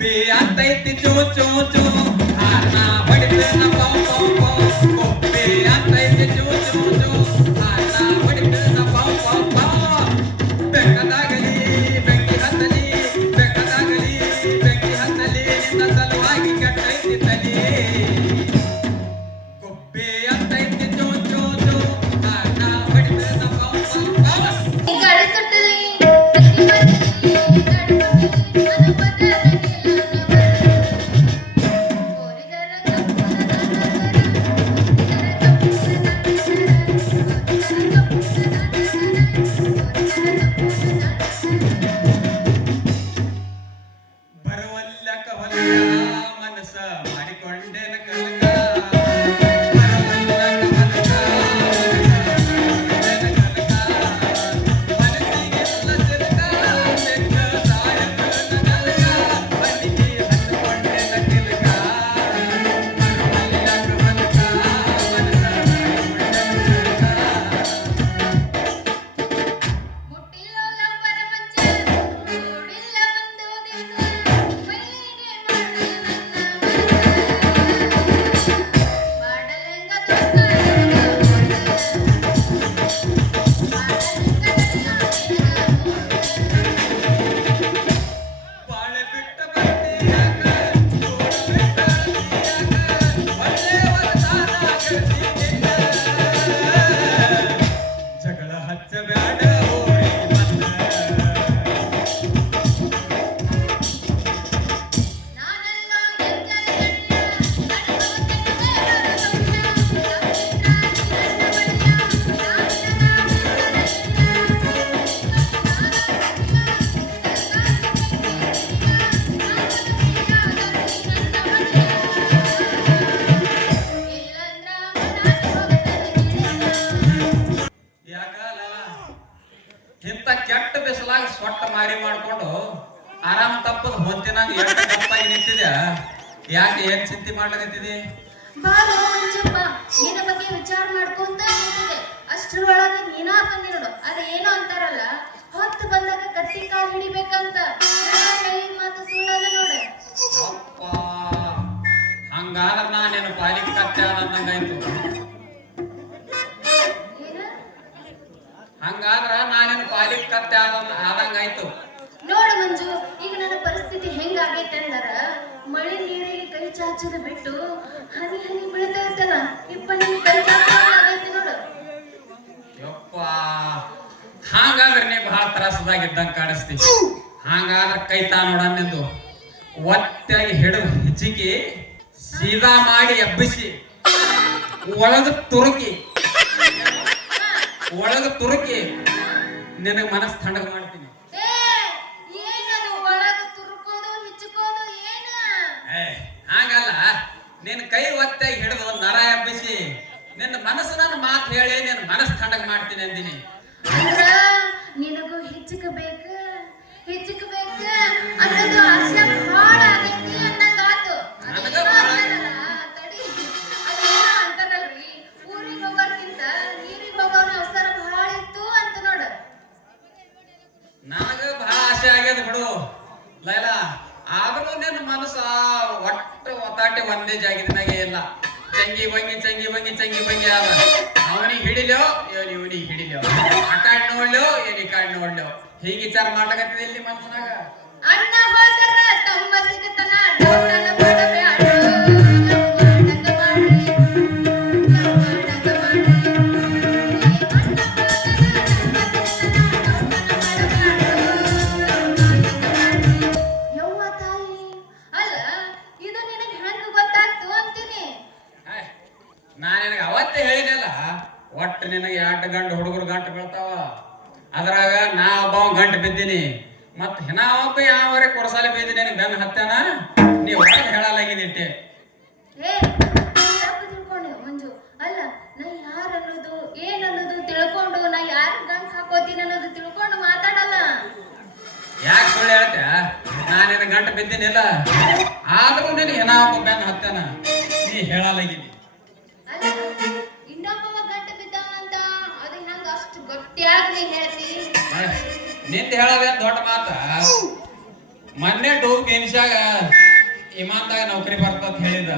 ಕೊಬ್ಬಿ ಅಂತೈತಿ ಚೂ ಚೂ ಚೂ ಹಾರ್ನ ಹೊಡಿತನ ಪೌ ಪೌ ಪೌ ಕೊಬ್ಬಿ ಅಂತೈತಿ ಚೂ ಚೂ ಚೂ ಹಾರ್ನ ಹೊಡಿತನ ಪೌ ಪೌ ಪೌ ಬೆಕ್ಕದಾಗಲಿ ಬೆಂಕಿ ಹತ್ತಲಿ ಬೆಕ್ಕದಾಗಲಿ ಬೆಂಕಿ ಹತ್ತಲಿ ನಿನ್ನ ಸಲುವಾಗಿ ಕೆಟ್ಟೈತಿ ತಲಿ ಕೊಬ್ಬಿ ಅಂತೈತಿ ಚೂ ಚೂ ಚೂ ಹಾರ್ನ ಹೊಡಿತನ ಪೌ ಪೌ ಪೌ ಗಾಡಿ ಸುಟ್ಟಲಿ ಸಕ್ಕಿ ಮಾಡ್ತೀನಿ ಗಾಡಿ ಸುಟ್ಟಲಿ ಇಂಥ ಕೆಟ್ಟ ಬಿಸಿಲಾಗ ಸೊಟ್ಟ ಮಾರಿ ಮಾಡ್ಕೊಂಡು ಆರಾಮ್ ತಪ್ಪದ ಹೊಂತಿನಾಗ ಎಷ್ಟು ತಪ್ಪಾಗಿ ನಿಂತಿದ್ಯಾ ಯಾಕೆ ಏನ್ ಚಿಂತೆ ಮಾಡ್ಲಾಗತ್ತಿದಿ ಬಾರೋ ಮಂಜಪ್ಪ ನಿನ್ನ ಬಗ್ಗೆ ವಿಚಾರ ಮಾಡ್ಕೊಂತ ನಿಂತಿದೆ ಅಷ್ಟರೊಳಗೆ ನೀನಾ ಬಂದಿ ನೋಡು ಅದೇನೋ ಅಂತಾರಲ್ಲ ಹೊತ್ತು ಬಂದಾಗ ಕತ್ತಿ ಕಾಲು ಹಿಡಿಬೇಕಂತ ಹೇಳಿದ ಮಾತು ಸುಳ್ಳಲ್ಲ ನೋಡು ಅಪ್ಪ ಹಂಗಾದ್ರ ನಾನೇನು ಪಾಲಿಗೆ ಕತ್ತೆ ಆದಂಗಾಯ್ತು ಹಂಗಾದ್ರ ನಾನೇನು ಪಾಲಿಗೆ ಕತ್ತೆ ಆದಂಗಾಯ್ತು ನೋಡು ಮಂಜು ಈಗ ನನ್ನ ಪರಿಸ್ಥಿತಿ ಹೆಂಗಾಗೈತೆ ಅಂದರ ಮಳೆ ನೀರಿಗೆ ಕೈ ಚಾಚೋದು ಬಿಟ್ಟು ಹನಿ ಹನಿ ಬೀಳ್ತಾ ಇರ್ತಲ್ಲ ಇಪ್ಪ ನಿನ್ ಕೈ ಚಾಚೋದು ನೋಡು ಯಪ್ಪ ಹಾಗಾದ್ರೆ ನೀವು ಬಹಳ ತ್ರಾಸದಾಗಿದ್ದಂಗೆ ಕಾಣಿಸ್ತಿ ಹಾಗಾದ್ರೆ ಕೈತಾ ನೋಡನ್ನೆಂದು ಒತ್ತಾಗಿ ಹಿಡಿದು ಹಿಚಿಕಿ ಸೀದಾ ಮಾಡಿ ಎಬ್ಬಿಸಿ ಒಳಗ ತುರುಕಿ ನಿನಗೆ ಮನಸ್ಸು ತಣ್ಣಗ ಮಾಡ್ತೀನಿ ಹಾಗಲ್ಲ ನಿನ್ನ ಕೈ ಒತ್ತಾಗಿ ಹಿಡಿದು ನರ ಎಬ್ಬಿಸಿ ನಿನ್ನ ಮನಸ್ಸು ನನ್ನ ಮಾತು ಹೇಳಿ ನಿನ್ನ ಮನಸ್ಸು ತಣ್ಣಗ ಮಾಡ್ತೀನಿ ಅಂದಿನಿ ನಿನಗೂ ಹೆಚ್ಚಿಕಬೇಕು ಅನ್ನೋದು ಆಸೆ ಭಾಳ ಆಗೈತಿ ಅನ್ನಂಗಾತು ತಡಿ ಅದೇನೋ ಅಂತಾರಲ್ರಿ ಊರಿಗೆ ಹೋಗೋರ್ಕಿಂತ ನೀರಿಗೆ ಹೋಗೋರ ಅವಸರ ಭಾಳ ಇತ್ತು ಅಂತ ನೋಡ ನನಗ ಬಹಳ ಆಸೆ ಆಗ್ಯದ ಬಿಡು ಲೈಲಾ ಆದ್ರೂ ನಿನ್ನ ಮನಸ್ಸು ಒಟ್ಟು ಒತ್ತಾಟೆ ಒಂದೇ ಜಾಗದಿನಾಗೆ ಇಲ್ಲ ಚಂಗಿ ಬಂಗಿ ಆದ ಅವನಿಗೆ ಹಿಡಿಲೋ ಇವನಿಗೆ ಹಿಡಿಲೋ ಆ ಕಾಡ್ ನೋಡ್ಲೋ ಈ ಕಾಡ್ ನೋಡ್ಲೋ ಹೀಗೆ ವಿಚಾರ ಮಾಡ್ಲಾಗತ್ತಿದೆ ಇಲ್ಲಿ ಮನಸ್ಸಿನಾಗ ಅಣ್ಣ ಹೋದರ ತಮ್ಮ ಸಿಗತನ ಡೌಟನ ಮಾಡಬೇಡ ಯವ್ವ ತಾಯಿ ಅಲ್ಲ ಇದು ನಿನಗೆ ಹೆಂಗ ಗೊತ್ತಾಗ್ತು ಅಂತೀನಿ ನಾನು ನಿನಗೆ ಅವತ್ತೇ ಹೇಳಿನಲ್ಲ ಒಟ್ಟು ನಿನಗೆ 2 ಗಂಟೆ ಹುಡುಗರು ಗಂಟು ಬೀಳ್ತಾವ ಅದ್ರಾಗ ನಾ ಒಬ್ಬ ಗಂಟು ಬಿದ್ದೀನಿ ಮತ್ ಒಬ್ಬ ಯಾವರೆ ಕೊರಸಾಲೆ ಬಿದ್ದೀನಿ ನಿನಗೆ ಬೆನ್ನ ಹತ್ತಾನ ನೀ ಒಳಗೆ ಹೇಳಲಾಗಿದ್ದಿಟ್ಟೆ ತಪ್ಪು ತಿಳ್ಕೊಂಡು ಮಂಜು ಅಲ್ಲ ನಾ ಯಾರು ಅನ್ನೋದು ಏನ್ ಅನ್ನೋದು ತಿಳ್ಕೊಂಡು ನಾ ಯಾರು ಗಂಟು ಹಾಕೋತೀನಿ ಅನ್ನೋದು ತಿಳ್ಕೊಂಡು ಮಾತಾಡಲ್ಲ ಯಾಕೆ ಸುಳ್ಳು ಹೇಳ್ತೆ ನಾನು ನಿನ್ನ ಗಂಟು ಬಿದ್ದೀನಿಲ್ಲ ಆದ್ರೂ ನಿನಗೆ ಒಬ್ಬ ಬೆನ್ನ ಹತ್ತಾನ ನೀ ಹೇಳಲಾಗಿದ್ದಿ ಅಲ್ಲ ಇನ್ನೊಬ್ಬ ಗಂಟು ಬಿದ್ದಾನಂತ ಅದು ನಂಗ ಅಷ್ಟು ಗಟ್ಟಿಯಾಗಿ ನೀ ಹೇಳ್ತಿ ನಿಂದ ಹೇಳೋದೇನ್ ದೊಡ್ಡ ಮಾತ ಮೊನ್ನೆ ಡೂಬ್ ಗೆನ್ಸಾಗ ಇಮಾನ್ದಾಗ ನೌಕರಿ ಬರ್ತದ ಹೇಳಿದ.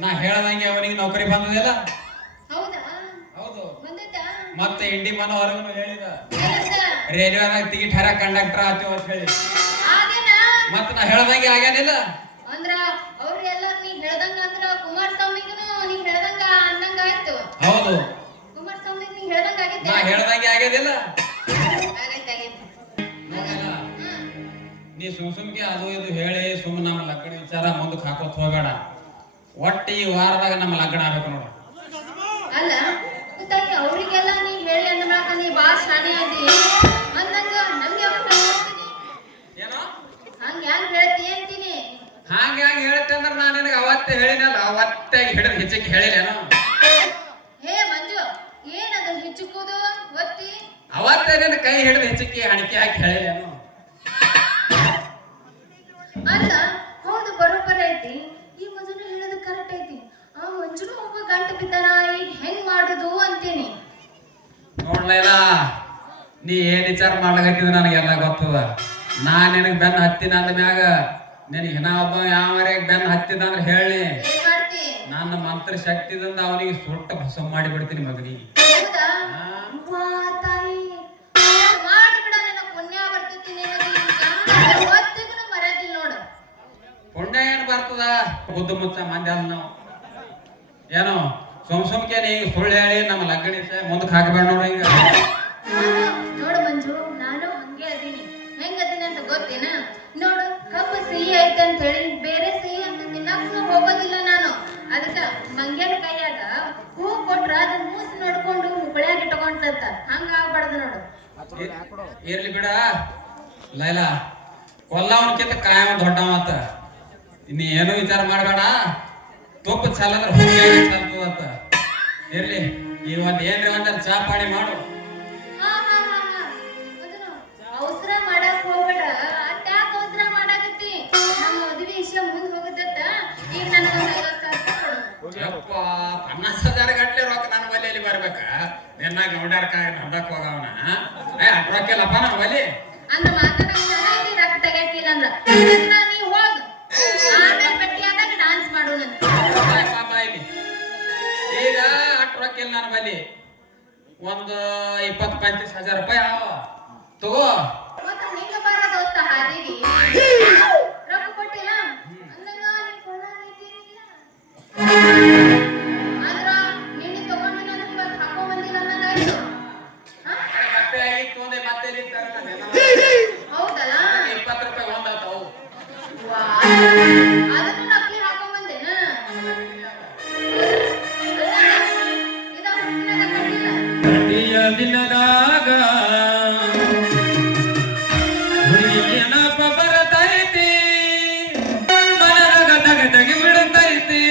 ನಾ ಹೇಳ್ದಂಗೆ ಅವನಿಗೆ ನೌಕರಿ ಬಂದದಿಲ್ಲ. ಹೌದಾ ಹೌದು. ಬಂದೈತಾ ಮತ್ತೆ ಇಂಡಿ ಮನ ಹೊರಗನು ಹೇಳಿದ. ಏನಂತ? ರೈಲ್ವೆನಾಗ ಟಿಕೆಟ್ ಹರ ಕಂಡಕ್ಟರ್ ಆತೀವಿ ಅಂತ ಹೇಳಿ. ಆಗೇನಾ? ಮತ್ತ ನಾ ಹೇಳ್ದಂಗೆ ಆಗ್ಯಾನಿಲ್ಲ. ಅಂದ್ರ ಅವ್ರೆಲ್ಲ ನೀ ಹೇಳ್ದಂಗ ಅಂದ್ರ ಕುಮಾರಸ್ವಾಮಿಗೂ ನೀ ಹೇಳ್ದಂಗ ಅಂದಂಗ ಆಯ್ತು. ಹೌದು. ಕುಮಾರಸ್ವಾಮಿ ನೀ ಹೇಳ್ದಂಗ ಆಗೈತೆ. ನಾ ಹೇಳ್ದಂಗೆ ಆಗ್ಯದಿಲ್ಲ. ಆಗೈತೆ ಆಗೈತೆ. ನೋಡಲ್ಲ. ನೀ ಸುಮ್ಗೆ ಅದು ಇದು ಹೇಳಿ ಸುಮ್ಮನೆ ನಮ್ಮ ಲಗ್ನ ವಿಚಾರ ಮುಂದಕ್ಕೆ ಹಾಕೋತ್ ಹೋಗಬೇಡ. ಒಟ್ಟು ಈ ವಾರದಾಗ ನಮ್ಮ ಲಗ್ನ ಆಗ್ಬೇಕು ನೋಡು. ಅಲ್ಲ ಗೊತ್ತಾಗಿ ಅವ್ರಿಗೆಲ್ಲ ನೀ ಹೇಳಿ ಅಂದ್ಮ್ಯಾಕ ನೀ ಬಾಳ ಶಾಣೆ ಆದಿ ಅಂದಂಗ ನಂಗೆ ಯಾವಾಗ ಹೇಳ್ತೀನಿ? ಏನೋ ಹಂಗ ಯಾನ್ ಹೇಳ್ತಿ ಅಂತೀನಿ. ಹಾಂಗಾಗಿ ಹೇಳ್ತೆ ಅಂದ್ರೆ ನಾನು ನಿನಗೆ ಅವತ್ತೇ ಹೇಳಿನಲ್ಲ, ಅವತ್ತಾಗಿ ಹಿಡಿದು ಹೆಚ್ಚಿಗೆ ಹೇಳಿಲ್ಲೇನೋ. ಹೇ ಮಂಜು, ಏನದ ಹೆಚ್ಚುಕೋದು ಒತ್ತಿ? ಅವತ್ತೇ ನಿನ್ನ ಕೈ ಹಿಡಿದು ಹೆಚ್ಚಿಗೆ ಹಣಿಕೆ ಹಾಕಿ ಹೇಳಿಲ್ಲೇನೋ. ಅಲ್ಲ ಹೌದು, ಬರೋಬ್ಬರ ಐತಿ. ಈ ಮಂಜುನು ಹೇಳೋದು ಕರೆಕ್ಟ್ ಐತಿ. ಆ ಮಂಜುನು ಒಬ್ಬ ಗಂಟು ಬಿದ್ದಾನ, ಈಗ ಹೆಂಗ್ ಮಾಡುದು ಅಂತೀನಿ. ನೋಡ್ಲೈಲ, ನೀ ಏನ್ ವಿಚಾರ ಮಾಡ್ಲಾಕತ್ತಿದ ನನಗೆಲ್ಲ ಗೊತ್ತದ. ನಾ ನಿನಗೆ ಬೆನ್ನ ಹತ್ತಿನ ಅಂದ ಮ್ಯಾಗ ನಿನಗೆ ಹಿನ ಒಬ್ಬ ಯಾವರೇ ಬೆನ್ನ ಹತ್ತಿದ ಅಂದ್ರೆ ಹೇಳಿ, ಏನ್ ಮಾಡ್ತಿ? ನನ್ನ ಮಂತ್ರ ಶಕ್ತಿದಿಂದ ಅವನಿಗೆ ಸುಟ್ಟ ಭಸ್ಮ ಮಾಡಿ ಬಿಡ್ತೀನಿ ಮಗನಿಗೆ. ಹೌದಾ? ಅವ್ವಾ ತಾಯಿ, ಮಾಡ್ಬಿಡ, ನಿನ್ನ ಪುಣ್ಯ ಬರ್ತೈತಿ ನಿನಗೆ. ಒತ್ತಿಗೂ ಮರ್ಯಾದಿಲ್ಲ ನೋಡು. ಪುಣ್ಯ ಏನ್ ಬರ್ತದ? ಬುದ್ಧ ಮುಚ್ಚ ಮಂದಿ ಅಲ್ಲ ನಾವು. ಏನೋ ಸುಮ್ಕೆ ನೀ ಸುಳ್ಳು ಹೇಳಿ ನಮ್ಮ ಲಗ್ನ ಮುಂದಕ್ಕೆ ಹಾಕಬೇಡ ನೋಡು. ಹಿಂಗ ನೋಡು ಮಂಜು, ನಾನು ಹಂಗೆ ಅದೀನಿ. ಹೆಂಗ್ ಅದೀನಿ ಅಂತ ಗೊತ್ತೇನ? ನೋಡು, ಕಬ್ಬು ಸಿಹಿ ಐತೆ ಅಂತ ಹೇಳಿ ಬೇರೆ ಸಿಹಿ ಅಂತ ತಿನ್ನಕ್ ಹೋಗೋದಿಲ್ಲ ನಾನು. ಅದಕ್ಕ ಮಂಗ್ಯನ ಕೈಯಾಗ ಹೂ ಕೊಟ್ರ ಅದನ್ನ ಮೂಸ್ ನೋಡ್ಕೊಂಡು ಮುಗುಳ್ಯಾಗ ಇಟ್ಕೊಂತಂತ ಹಂಗ ಆಗ್ಬಾರ್ದು ನೋಡು. ಇರ್ಲಿ ಬಿಡ ಲೈಲಾ, ಕೊಲ್ಲವನ್ಕಿಂತ ಕಾಯವ ದೊಡ್ಡ ಮಾತ. ನೀ ಏನೋ ವಿಚಾರ ಮಾಡಬೇಡ. ತುಪ್ಪ ಚಾಲ ಅಂದ್ರೆ ಹುಡುಗಿಯಾಗಿ ಚಾಲ್ತದಂತ. ಇರ್ಲಿ, ಈ ಒಂದ್ ಏನ್ರಿ ಒಂದ್ರ ಚಾ ಪಾಣಿ ಮಾಡು. ಅವಸರ ಮಾಡಕ್ ಹೋಗ್ಬೇಡ. ಅಟ್ಯಾಕ ಅವಸರ ಮಾಡಾಕತ್ತಿ? ನಮ್ಮ ಮದುವೆ ವಿಷಯ ಮುಂದ್ ಹೋಗುದತ್ತ. ಈಗ ನನಗೊಂದು 50,000 ಯಪ್ಪ, 50,000 ಗಟ್ಲೆ ರೊಕ್ಕ ನನ್ನ ಬಲಿಯಲ್ಲಿ ಬರ್ಬೇಕ. ನಿನ್ನ ಗೌಂಡರ್ಕಾಗ ನಂಬಕ್ ಹೋಗವನ. ಅಟ್ ರೊಕ್ಕ ಇಲ್ಲಪ್ಪ ನನ್ನ ಬಲಿ ಅಂದ ಮಾತಾಡಕ್ ಚೆನ್ನಾಗಿ ರೊಕ್ಕ ತೆಗಿತಿಲ್ಲ ಅಂದ್ರ ನೀ ಹೋಗ್. ಆಮೇಲೆ ಪಟ್ಟಿ ಆದಾಗ ಡಾನ್ಸ್ ಮಾಡೋಣಂತ. ಈಗ ಅಟ್ ರೊಕ್ಕ ಇಲ್ಲ ನನ್ನ ಬಲಿ. ಒಂದು 20-25,000 ರೂಪಾಯಿ ಅವ ತಗೋ. ಮತ್ತೆ ನಿಂಗೆ ಬರ ದೋಸ್ತ ಹಾದಿಗೆ ರೊಕ್ಕ ಕೊಟ್ಟಿಲ್ಲ ಅಂದಾಗ ನೀನ್ ಕೊಳ್ಳಾಗೈತಿಲ್ಲ. ಆದ್ರ ನೀನು ತಗೊಂಡಿನ ಇವತ್ತು ಹಾಕೋ ಬಂದಿಲ್ಲ ಅನ್ನಂಗಾಯ್ತು. ಮತ್ತೆ ಈಗ ತೊಂದೆ ಮತ್ತೆ ಇಲ್ಲಿ ತರಲ್ಲ. ಹೌದಲ್ಲ? 20 ರೂಪಾಯಿ ಒಂದಾತವು. ಅದನ್ನು ನಕಲಿ ಹಾಕೊಂಡ್ ಬಂದೇನ? ಇದ ಹುಟ್ಟಿನಾಗ ಕಟ್ಟಿಲ್ಲ. ದಿನದಾಗ ನೆನಪ ಬರತೈತಿ, ಮನದಾಗ ತಗದಗಿ ಬಿಡತೈತಿ.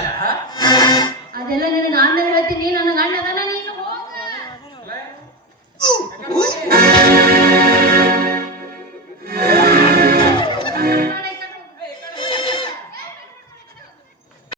ಅಲ್ಲ ಅದೆಲ್ಲ ನಿನಗೆ ಆಮೇಲೆ ಹೇಳ್ತೀನಿ. ನನಗೆ ಅಣ್ಣ ಅದಾನ, ನೀನು ಹೋಗ. ಯಾಕಂದ್ರೆ ಹೋಗಿ